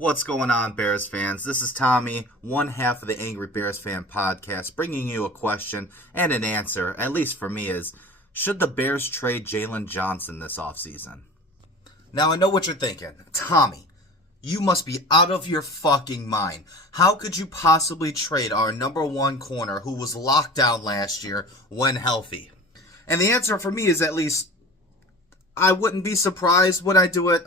What's going on, Bears fans? This is Tommy, one half of the Angry Bears Fan podcast, bringing you a question and an answer, at least for me, is should the Bears trade Jaylon Johnson this offseason? Now, I know what you're thinking. Tommy, you must be out of your fucking mind. How could you possibly trade our number one corner who was locked down last year when healthy? And the answer for me is at least I wouldn't be surprised when I do it.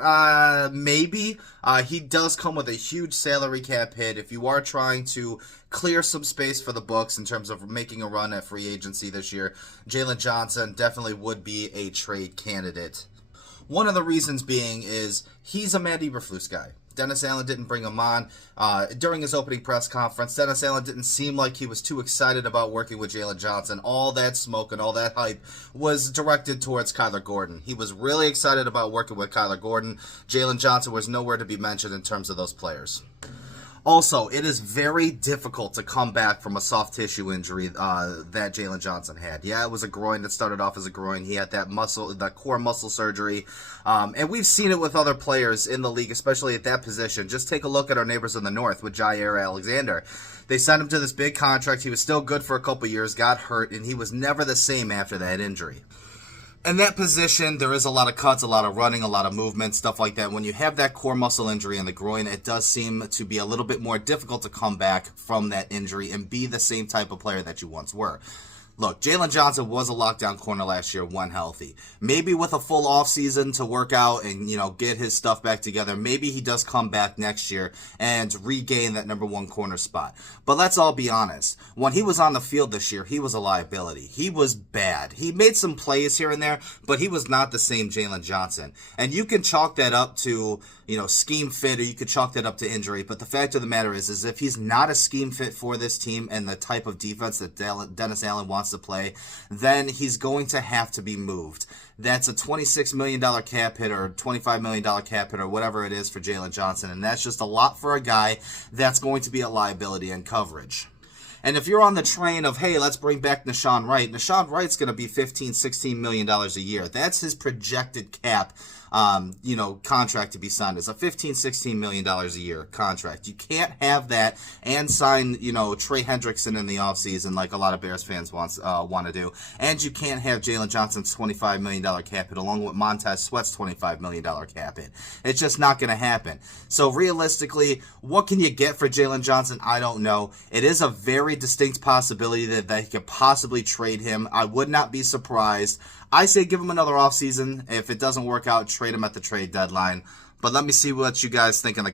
Maybe. He does come with a huge salary cap hit. If you are trying to clear some space for the books in terms of making a run at free agency this year, Jaylon Johnson definitely would be a trade candidate. One of the reasons being is he's a Matt Eberflus guy. Dennis Allen didn't bring him on. During his opening press conference, Dennis Allen didn't seem like he was too excited about working with Jaylon Johnson. All that smoke and all that hype was directed towards Kyler Gordon. He was really excited about working with Kyler Gordon. Jaylon Johnson was nowhere to be mentioned in terms of those players. Also, it is very difficult to come back from a soft tissue injury that Jaylon Johnson had. Yeah, it was a groin that started off as a groin. He had that core muscle surgery. And we've seen it with other players in the league, especially at that position. Just take a look at our neighbors in the north with Jair Alexander. They signed him to this big contract. He was still good for a couple years, got hurt, and he was never the same after that injury. In that position, there is a lot of cuts, a lot of running, a lot of movement, stuff like that. When you have that core muscle injury in the groin, it does seem to be a little bit more difficult to come back from that injury and be the same type of player that you once were. Look, Jaylon Johnson was a lockdown corner last year when healthy. Maybe with a full offseason to work out and, get his stuff back together, maybe he does come back next year and regain that number one corner spot. But let's all be honest. When he was on the field this year, he was a liability. He was bad. He made some plays here and there, but he was not the same Jaylon Johnson. And you can chalk that up to, scheme fit, or you could chalk that up to injury. But the fact of the matter is if he's not a scheme fit for this team and the type of defense that Dennis Allen wants to play, then he's going to have to be moved. That's a $26 million cap hit or $25 million cap hit or whatever it is for Jaylon Johnson, and that's just a lot for a guy that's going to be a liability in coverage. And if you're on the train of, hey, let's bring back Nahshon Wright, Nahshon Wright's going to be $16 million a year. That's his projected cap contract to be signed. It's a $16 million a year contract. You can't have that and sign, Trey Hendrickson in the offseason like a lot of Bears fans want to do. And you can't have Jaylon Johnson's $25 million cap hit along with Montez Sweat's $25 million cap hit. It's just not going to happen. So realistically, what can you get for Jaylon Johnson? I don't know. It is a very distinct possibility that they could possibly trade him. I would not be surprised. I say give him another offseason. If it doesn't work out, trade him at the trade deadline. But let me see what you guys think in the